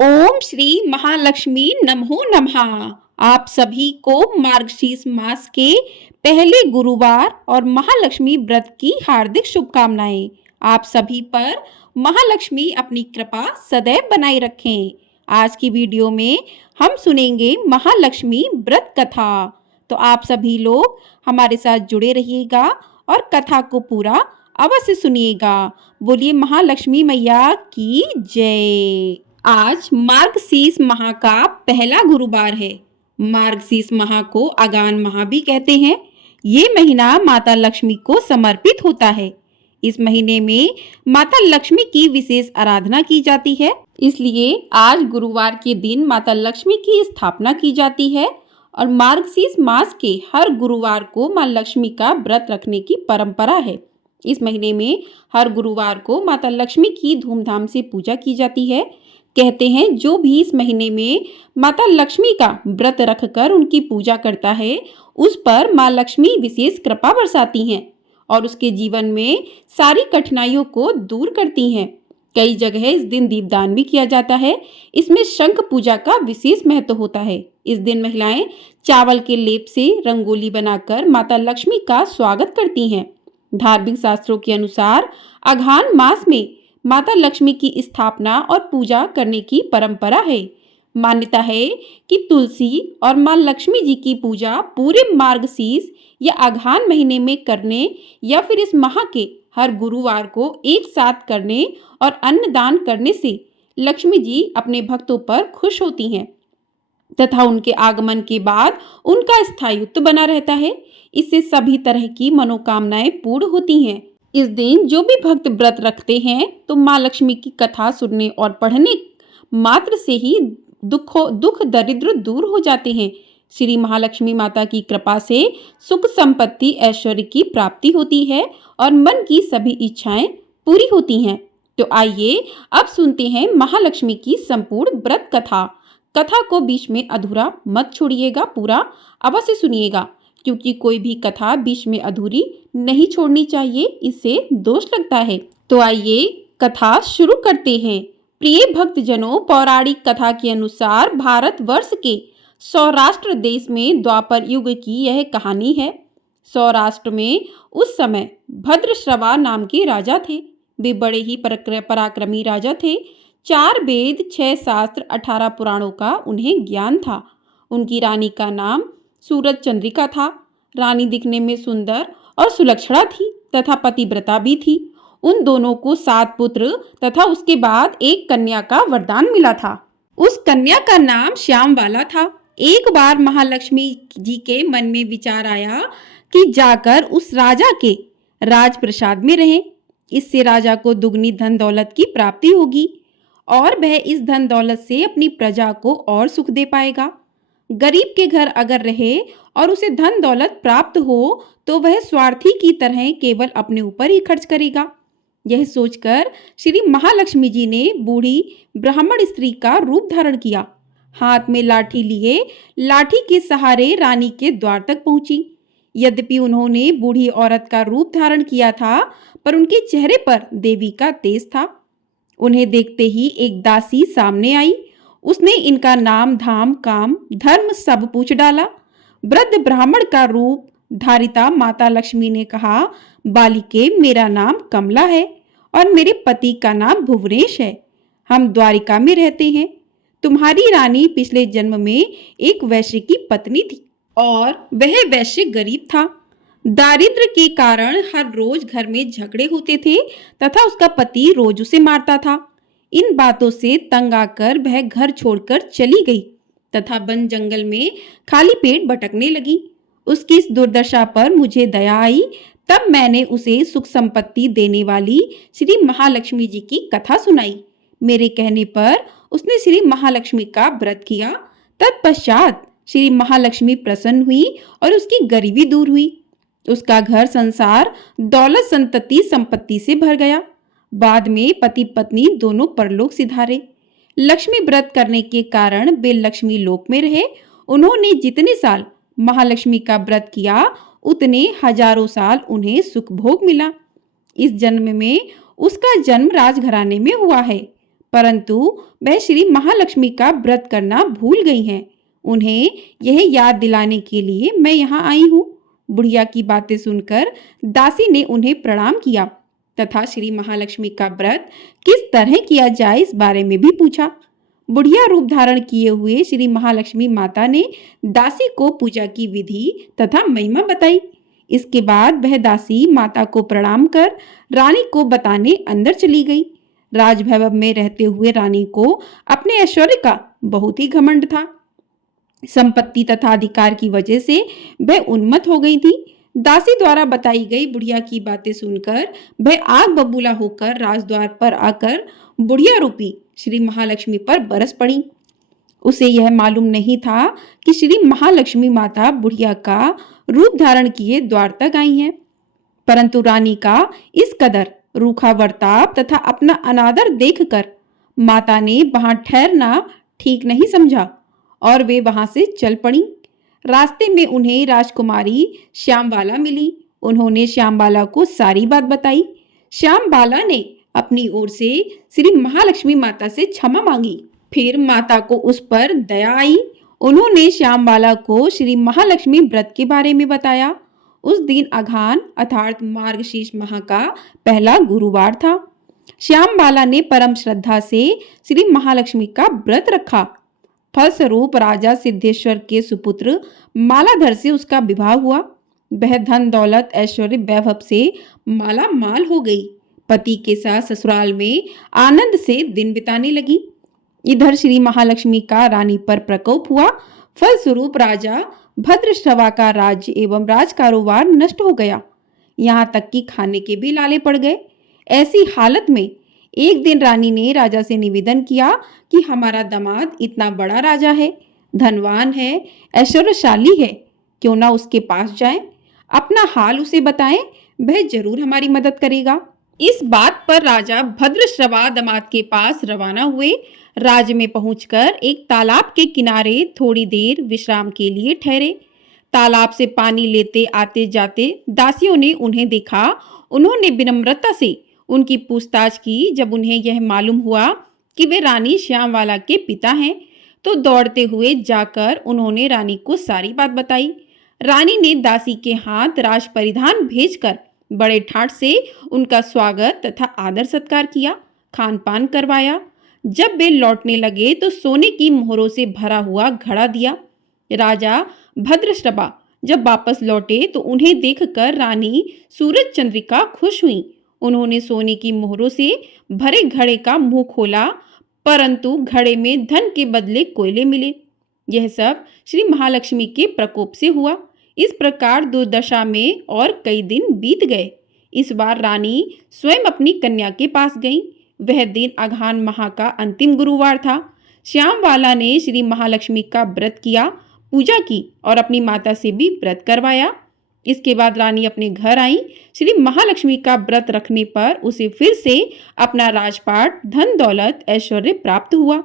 ओम श्री महालक्ष्मी नमो नमः। आप सभी को मार्गशीर्ष मास के पहले गुरुवार और महालक्ष्मी व्रत की हार्दिक शुभकामनाएं। आप सभी पर महालक्ष्मी अपनी कृपा सदैव बनाए रखें। आज की वीडियो में हम सुनेंगे महालक्ष्मी व्रत कथा। तो आप सभी लोग हमारे साथ जुड़े रहिएगा और कथा को पूरा अवश्य सुनिएगा। बोलिए महालक्ष्मी मैया की जय। आज मार्गशीर्ष माह का पहला गुरुवार है। मार्गशीर्ष माह को अगान माह भी कहते हैं। ये महीना माता लक्ष्मी को समर्पित होता है। इस महीने में माता लक्ष्मी की विशेष आराधना की जाती है, इसलिए आज गुरुवार के दिन माता लक्ष्मी की स्थापना की जाती है और मार्गशीर्ष मास के हर गुरुवार को मां लक्ष्मी का व्रत रखने की परंपरा है। इस महीने में हर गुरुवार को माता लक्ष्मी की धूमधाम से पूजा की जाती है। कहते हैं जो भी इस महीने में माता लक्ष्मी का व्रत रखकर उनकी पूजा करता है, उस पर मां लक्ष्मी विशेष कृपा बरसाती हैं और उसके जीवन में सारी कठिनाइयों को दूर करती हैं। कई जगह इस दिन दीपदान भी किया जाता है। इसमें शंख पूजा का विशेष महत्व होता है। इस दिन महिलाएं चावल के लेप से रंगोली बनाकर माता लक्ष्मी का स्वागत करती हैं। धार्मिक शास्त्रों के अनुसार अघान मास में माता लक्ष्मी की स्थापना और पूजा करने की परंपरा है। मान्यता है कि तुलसी और मां लक्ष्मी जी की पूजा पूरे मार्गशीर्ष या अघान महीने में करने या फिर इस माह के हर गुरुवार को एक साथ करने और अन्न दान करने से लक्ष्मी जी अपने भक्तों पर खुश होती हैं तथा उनके आगमन के बाद उनका स्थायित्व बना रहता है। इससे सभी तरह की मनोकामनाएं पूर्ण होती हैं। इस दिन जो भी भक्त व्रत रखते हैं तो मां लक्ष्मी की कथा सुनने और पढ़ने मात्र से ही दुख दरिद्र दूर हो जाते हैं। श्री महालक्ष्मी माता की कृपा से सुख संपत्ति ऐश्वर्य की प्राप्ति होती है और मन की सभी इच्छाएं पूरी होती हैं। तो आइए अब सुनते हैं महालक्ष्मी की संपूर्ण व्रत कथा। कथा को बीच में अधूरा मत छोड़िएगा, पूरा अवश्य सुनिएगा, क्योंकि कोई भी कथा बीच में अधूरी नहीं छोड़नी चाहिए, इससे दोष लगता है। तो आइए कथा शुरू करते हैं। प्रिय भक्तजनों, पौराणिक कथा के अनुसार भारतवर्ष के सौराष्ट्र देश में द्वापर युग की यह कहानी है। सौराष्ट्र में उस समय भद्रश्रवा नाम के राजा थे। वे बड़े ही पराक्रमी राजा थे। 4 वेद, 6 शास्त्र, 18 पुराणों का उन्हें ज्ञान था। उनकी रानी का नाम सूरज चंद्रिका था। रानी दिखने में सुंदर और सुलक्षणा थी तथा पतिव्रता भी थी। उन दोनों को 7 पुत्र तथा उसके बाद एक कन्या का वरदान मिला था। उस कन्या का नाम श्यामबाला था। एक बार महालक्ष्मी जी के मन में विचार आया कि जाकर उस राजा के राजप्रसाद में रहें। इससे राजा को दुगनी धन दौलत की प्राप्ति होगी और वह इस धन दौलत से अपनी प्रजा को और सुख दे पाएगा। गरीब के घर अगर रहे और उसे धन दौलत प्राप्त हो तो वह स्वार्थी की तरह केवल अपने ऊपर ही खर्च करेगा। यह सोचकर श्री महालक्ष्मी जी ने बूढ़ी ब्राह्मण स्त्री का रूप धारण किया। हाथ में लाठी लिए लाठी के सहारे रानी के द्वार तक पहुंची। यद्यपि उन्होंने बूढ़ी औरत का रूप धारण किया था, पर उनके चेहरे पर देवी का तेज था। उन्हें देखते ही एक दासी सामने आई। उसने इनका नाम, धाम, काम, धर्म सब पूछ डाला। वृद्ध ब्राह्मण का रूप धारिता माता लक्ष्मी ने कहा, बालिके, मेरा नाम कमला है और मेरे पति का नाम भुवनेश है। हम द्वारिका में रहते हैं। तुम्हारी रानी पिछले जन्म में एक वैश्य की पत्नी थी और वह वैश्य गरीब था। दारिद्र्य के कारण हर रोज घर में झगड़े होते थे तथा उसका पति रोज उसे मारता था। इन बातों से तंग आकर वह घर छोड़कर चली गई तथा वन जंगल में खाली पेट भटकने लगी। उसकी इस दुर्दशा पर मुझे दया आई। तब मैंने उसे सुख संपत्ति देने वाली श्री महालक्ष्मी जी की कथा सुनाई। मेरे कहने पर उसने श्री महालक्ष्मी का व्रत किया। तत्पश्चात श्री महालक्ष्मी प्रसन्न हुई और उसकी गरीबी दूर हुई। उसका घर संसार दौलत संतति संपत्ति से भर गया। बाद में पति पत्नी दोनों परलोक सिधारे। लक्ष्मी व्रत करने के कारण वे लक्ष्मी लोक में रहे। उन्होंने जितने साल महालक्ष्मी का व्रत किया उतने हजारों साल उन्हें सुख भोग मिला। इस जन्म में उसका जन्म राजघराने में हुआ है। परंतु वह श्री महालक्ष्मी का व्रत करना भूल गई हैं। उन्हें यह याद दिलाने के लिए मैं यहाँ आई हूँ। बुढ़िया की बातें सुनकर दासी ने उन्हें प्रणाम किया तथा श्री महालक्ष्मी का व्रत किस तरह किया जाए इस बारे में भी पूछा। बुढ़िया रूप धारण किए हुए श्री महालक्ष्मी माता ने दासी को पूजा की विधि तथा महिमा बताई। इसके बाद वह दासी माता को प्रणाम कर रानी को बताने अंदर चली गई। राजभवन में रहते हुए रानी को अपने ऐश्वर्य का बहुत ही घमंड था। संपत्ति तथा अधिकार की वजह से वह उन्मत्त हो गई थी। दासी द्वारा बताई गई बुढ़िया की बातें सुनकर वह आग बबूला होकर राजद्वार पर आकर बुढ़िया रूपी श्री महालक्ष्मी पर बरस पड़ी। उसे यह मालूम नहीं था कि श्री महालक्ष्मी माता बुढ़िया का रूप धारण किए द्वार तक आई हैं। परंतु रानी का इस कदर रूखा बर्ताव तथा अपना अनादर देखकर माता ने वहां ठहरना ठीक नहीं समझा और वे वहां से चल पड़ी। रास्ते में उन्हें राजकुमारी श्यामबाला मिली। उन्होंने श्यामबाला को सारी बात बताई। श्यामबाला ने अपनी ओर से श्री महालक्ष्मी माता से क्षमा मांगी। फिर माता को उस पर दया आई। उन्होंने श्यामबाला को श्री महालक्ष्मी व्रत के बारे में बताया। उस दिन अघान अर्थात मार्गशीर्ष माह का पहला गुरुवार था। श्यामबाला ने परम श्रद्धा से श्री महालक्ष्मी का व्रत रखा। फलस्वरूप राजा सिद्धेश्वर के सुपुत्र मालाधर से उसका विवाह हुआ। वह धन दौलत ऐश्वर्य वैभव से माला माल हो गई। पति के साथ ससुराल में आनंद से दिन बिताने लगी। इधर श्री महालक्ष्मी का रानी पर प्रकोप हुआ। फलस्वरूप राजा भद्रश्रवा का राज्य एवं राज कारोबार नष्ट हो गया। यहाँ तक कि खाने के भी लाले पड़ गए। ऐसी हालत में एक दिन रानी ने राजा से निवेदन किया कि हमारा दामाद इतना बड़ा राजा है, धनवान है, ऐश्वर्यशाली है, क्यों ना उसके पास जाएं, अपना हाल उसे बताएं, वह जरूर हमारी मदद करेगा। इस बात पर राजा भद्रश्रवा दामाद के पास रवाना हुए। राज्य में पहुंचकर एक तालाब के किनारे थोड़ी देर विश्राम के लिए ठहरे। तालाब से पानी लेते आते जाते दासियों ने उन्हें देखा। उन्होंने विनम्रता से उनकी पूछताछ की। जब उन्हें यह मालूम हुआ कि वे रानी श्यामबाला के पिता हैं, तो दौड़ते हुए जाकर उन्होंने रानी को सारी बात बताई। रानी ने दासी के हाथ राज परिधान भेजकर बड़े ठाट से उनका स्वागत तथा आदर सत्कार किया, खान पान करवाया। जब वे लौटने लगे तो सोने की मोहरों से भरा हुआ घड़ा दिया। राजा भद्रश्रवा जब वापस लौटे तो उन्हें देखकर रानी सूरज चंद्रिका खुश हुई। उन्होंने सोने की मोहरों से भरे घड़े का मुंह खोला, परंतु घड़े में धन के बदले कोयले मिले। यह सब श्री महालक्ष्मी के प्रकोप से हुआ। इस प्रकार दुर्दशा में और कई दिन बीत गए। इस बार रानी स्वयं अपनी कन्या के पास गई। वह दिन अघान माह का अंतिम गुरुवार था। श्यामबाला ने श्री महालक्ष्मी का व्रत किया, पूजा की और अपनी माता से भी व्रत करवाया। इसके बाद रानी अपने घर आई। श्री महालक्ष्मी का व्रत रखने पर उसे फिर से अपना राजपाट, धन दौलत, ऐश्वर्य प्राप्त हुआ।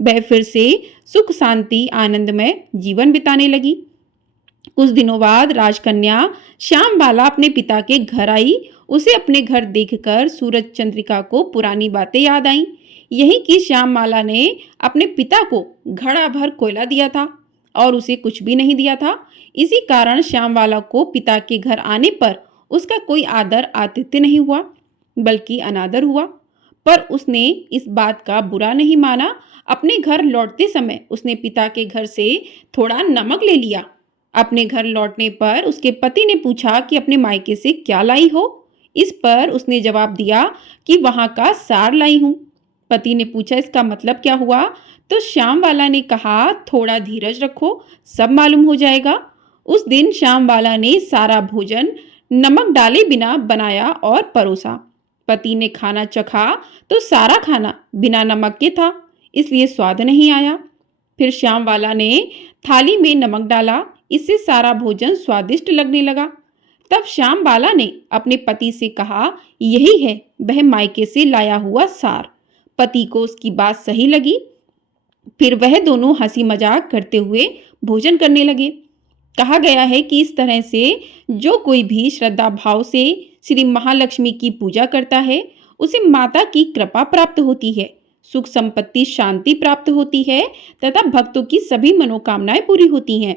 वह फिर से सुख शांति आनंदमय जीवन बिताने लगी। कुछ दिनों बाद राजकन्या श्यामबाला अपने पिता के घर आई। उसे अपने घर देखकर सूरज चंद्रिका को पुरानी बातें याद आईं। यही कि श्यामबाला ने अपने पिता को घड़ा भर कोयला दिया था और उसे कुछ भी नहीं दिया था। इसी कारण श्यामबाला को पिता के घर आने पर उसका कोई आदर आतिथ्य नहीं हुआ, बल्कि अनादर हुआ। पर उसने इस बात का बुरा नहीं माना। अपने घर लौटते समय उसने पिता के घर से थोड़ा नमक ले लिया। अपने घर लौटने पर उसके पति ने पूछा कि अपने मायके से क्या लाई हो। इस पर उसने जवाब दिया कि वहां का सार लाई हूं। पति ने पूछा इसका मतलब क्या हुआ, तो श्यामबाला ने कहा थोड़ा धीरज रखो, सब मालूम हो जाएगा। उस दिन श्यामबाला ने सारा भोजन नमक डाले बिना बनाया और परोसा। पति ने खाना चखा तो सारा खाना बिना नमक के था, इसलिए स्वाद नहीं आया। फिर श्यामबाला ने थाली में नमक डाला, इससे सारा भोजन स्वादिष्ट लगने लगा। तब श्यामबाला ने अपने पति से कहा यही है वह मायके से लाया हुआ सार। पति को उसकी बात सही लगी। फिर वह दोनों हंसी मजाक करते हुए भोजन करने लगे। कहा गया है कि इस तरह से जो कोई भी श्रद्धा भाव से श्री महालक्ष्मी की पूजा करता है उसे माता की कृपा प्राप्त होती है। सुख संपत्ति शांति प्राप्त होती है तथा भक्तों की सभी मनोकामनाएं पूरी होती हैं।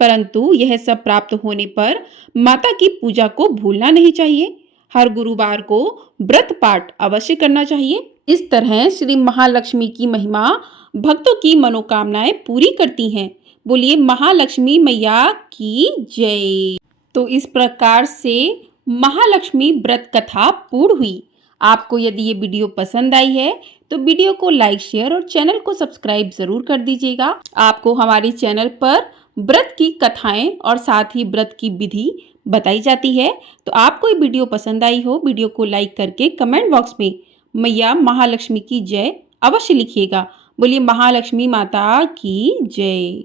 परंतु यह सब प्राप्त होने पर माता की पूजा को भूलना नहीं चाहिए। हर गुरुवार को व्रत पाठ अवश्य करना चाहिए। इस तरह श्री महालक्ष्मी की महिमा भक्तों की मनोकामनाएं पूरी करती हैं। बोलिए महालक्ष्मी मैया की जय। तो इस प्रकार से महालक्ष्मी व्रत कथा पूर्ण हुई। आपको यदि ये वीडियो पसंद आई है तो वीडियो को लाइक शेयर और चैनल को सब्सक्राइब जरूर कर दीजिएगा। आपको हमारे चैनल पर व्रत की कथाएं और साथ ही व्रत की विधि बताई जाती है। तो आपको ये वीडियो पसंद आई हो, वीडियो को लाइक करके कमेंट बॉक्स में मैया महालक्ष्मी की जय अवश्य लिखिएगा। बोलिए महालक्ष्मी माता की जय।